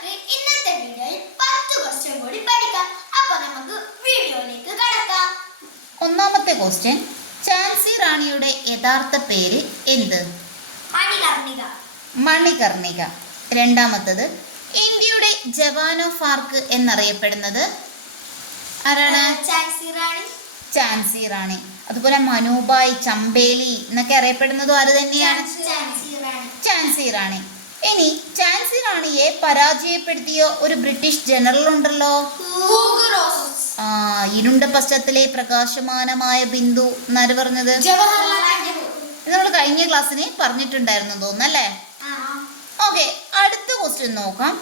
നമുക്ക് ഇന്നത്തെ വീഡിയോയിൽ 10 ക്വസ്റ്റ്യൻ കൂടി പഠിക്കാം. അപ്പോൾ നമുക്ക് വീഡിയോയിലേക്ക് കടക്കാം. ഒന്നാമത്തെ ക്വസ്റ്റ്യൻ, ഝാൻസി റാണിയുടെ യഥാർത്ഥ പേര് എന്ത്? മണികർണിക. മണികർണിക. രണ്ടാമത്തത്, ഇന്ത്യയുടെ ജവാൻ ഓഫ് ആർക്ക് എന്നറിയപ്പെടുന്നത് ആരാണ്? ഝാൻസി റാണി. ഝാൻസി റാണി. അതുപോലെ മനുബായ്, ചമ്പേലി എന്നൊക്കെ അറിയപ്പെടുന്നതും ആര് തന്നെയാണ്? ഝാൻസി റാണി. ഇനി ഝാൻസി റാണിയെ പരാജയപ്പെടുത്തിയ ഒരു ബ്രിട്ടീഷ് ജനറൽ ഉണ്ടല്ലോ, ഇരുണ്ട പശ്ചാത്തലത്തിലെ പ്രകാശമാനമായ ബിന്ദു എന്നാര് പറഞ്ഞത്? നമ്മൾ കഴിഞ്ഞ ക്ലാസ്സിന് പറഞ്ഞിട്ടുണ്ടായിരുന്നു തോന്നുന്നല്ലേ? ഓക്കെ, അടുത്ത ക്വസ്റ്റ്യൻ നോക്കാം.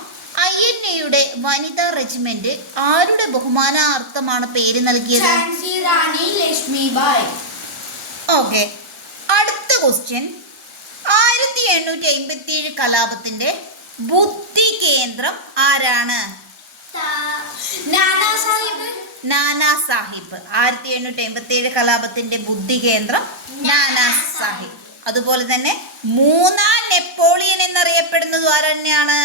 INA-യുടെ വനിതാ റെജിമെന്റ് ആരുടെ ബഹുമാനാർത്ഥമാണ് പേര് നൽകിയത്? ഓക്കെ, അടുത്ത ക്വസ്റ്റ്യൻ, 1857 കലാപത്തിന്റെ ബുദ്ധി കേന്ദ്രം ആരാണ്? നാനാ സാഹിബ്. 1857 കലാപത്തിന്റെ ബുദ്ധി കേന്ദ്രം നാനാ സാഹിബ്. അതുപോലെ തന്നെ മൂന്നാം നെപ്പോളിയൻ എന്നറിയപ്പെടുന്നത് ആരെന്നെയാണ്?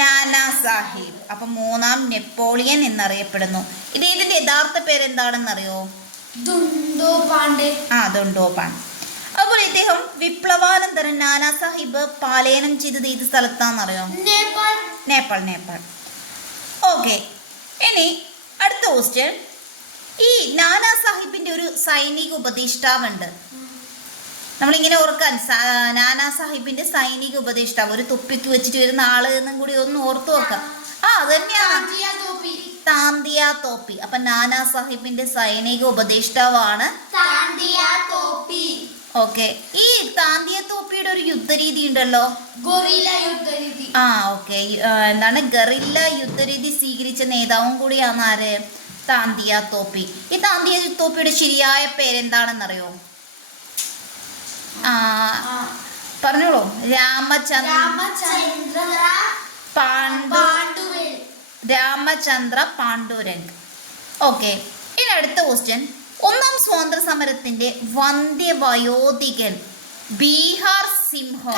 നാനാ സാഹിബ്. അപ്പൊ മൂന്നാം നെപ്പോളിയൻ എന്നറിയപ്പെടുന്നു. ഇതിന്റെ യഥാർത്ഥ പേരെന്താണെന്നറിയോ? ദുണ്ടോ പാണ്ഡെ. ദുണ്ടോ പാണ്ഡെ. അതുപോലെ ഇദ്ദേഹം വിപ്ലവാനന്തരം നാനാ സാഹിബ് പാലായനം ചെയ്തത് ഏത് സ്ഥലത്താണെന്നറിയോ? നേപ്പാൾ. ഓക്കെ, ഇനി അടുത്ത ക്വസ്റ്റ്യൻ, ഈ നാനാ സാഹിബിന്റെ ഒരു സൈനിക ഉപദേഷ്ടാവുണ്ട്. നമ്മളിങ്ങനെ ഓർക്കാൻ, നാനാ സാഹിബിന്റെ സൈനിക ഉപദേഷ്ടാവ്, ഒരു തൊപ്പിക്ക് വെച്ചിട്ട് വരുന്ന ആള് എന്നും കൂടി ഒന്ന് ഓർത്തു നോക്കാം. അത് തന്നെയാണ് താന്തിയ തോപ്പി. അപ്പൊ നാനാ സാഹിബിന്റെ സൈനിക ഉപദേഷ്ടാവാണ് ഓക്കെ. ഈ താന്തിയ തോപ്പിയുടെ ഒരു യുദ്ധരീതി ഉണ്ടല്ലോ, ഓക്കെ. എന്താണ്? ഗറില്ല യുദ്ധരീതി സ്വീകരിച്ച നേതാവും കൂടിയാണ് ആര്? താന്തിയ തോപ്പി. ഈ താന്തിയ തോപ്പിയുടെ ശരിയായ പേരെന്താണെന്നറിയോ? പറഞ്ഞോളൂ. രാമചന്ദ്ര പാണ്ഡുരംഗ്. ഓക്കെ, ഇനി അടുത്ത ക്വസ്റ്റ്യൻ, ഒന്നാം സ്വാതന്ത്ര്യ സമരത്തിന്റെ വന്ധ്യവയോധികൻ ബീഹാർ സിംഹം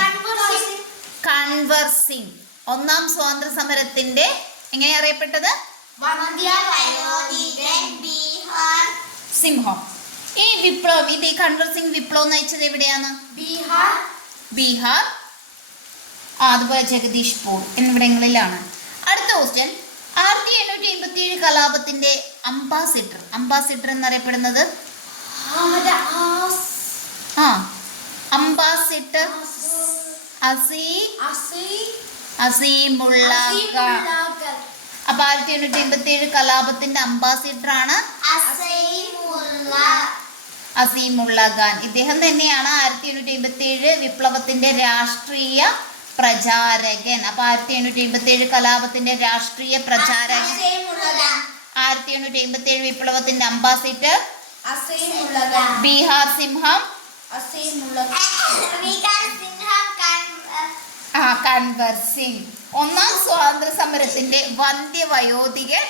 കൻവർ സിംഗ്. ഒന്നാം സ്വാതന്ത്ര്യ സമരത്തിന്റെ എങ്ങനെ അറിയപ്പെട്ടത്? സിംഹം. ഈ വിപ്ലവം, ഇത് ഈ കൻവർ സിംഗ് വിപ്ലവം നയിച്ചത് എവിടെയാണ്? ബീഹാർ, അതുപോലെ ജഗദീഷ്പൂർ എന്നിവിടങ്ങളിലാണ്. അടുത്ത ക്വസ്റ്റ്യൻ, 1857 കലാപത്തിന്റെ അംബാസിഡർ എന്നറിയപ്പെടുന്നത്? അംബാസിഡർ അസീമുള്ള ഖാൻ. അപ്പൊ 1857 കലാപത്തിന്റെ അംബാസിഡർ ആണ് അസീമുള്ള ഖാൻ. ഇദ്ദേഹം തന്നെയാണ് 1857 വിപ്ലവത്തിന്റെ രാഷ്ട്രീയ പ്രചാരകൻ. അപ്പൊ 1857 കലാപത്തിന്റെ രാഷ്ട്രീയ പ്രചാരകൻ, 1857 വിപ്ലവത്തിന്റെ അംബാസിഡർ ബീഹാർ സിംഹം കൻവർ സിംഗ്. ഒന്നാം സ്വാതന്ത്ര്യ സമരത്തിന്റെ വന്ധ്യവയോധികൻ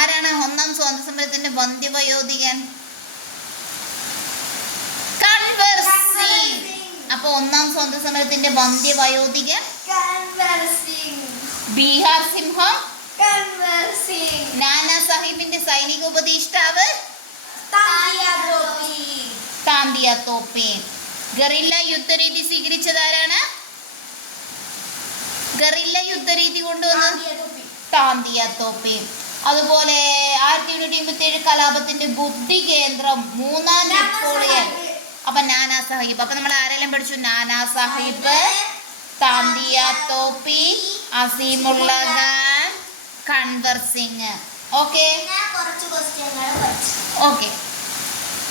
ആരാണ്? ഒന്നാം സ്വാതന്ത്ര്യ സമരത്തിന്റെ വന്ധ്യവയോധികൻ കൻവർ സിംഗ്. അപ്പൊ ഒന്നാം സ്വാതന്ത്ര്യ സമരത്തിന്റെ വന്ധ്യവയോധികൻ ബീഹാർ സിംഹം നാനാ സാഹിബിന്റെ സൈനിക ഉപദേഷ്ടാവ് താന്തിയ തോപ്പി. ഗറില്ല യുദ്ധരീതി സ്വീകരിച്ചത് ആരാണ്? ഗറില്ല യുദ്ധരീതി കൊണ്ടുവന്നത് താന്തിയ തോപ്പി. അതുപോലെ 1857 കലാപത്തിന്റെ ബുദ്ധി കേന്ദ്രം മൂന്നാം നെപ്പോളിയൻ. അപ്പൊ നാനാ സാഹിബ്. അപ്പൊ നമ്മൾ ആരെല്ലാം പഠിച്ചു? നാനാ സാഹിബ്, താന്തിയ തോപ്പി, അസീമുള്ള ഖാൻ, കൻവർ സിംഗ്. ഓക്കെ,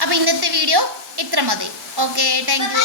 അപ്പൊ ഇന്നത്തെ വീഡിയോ ഇത്ര മതി. Okay, thank you.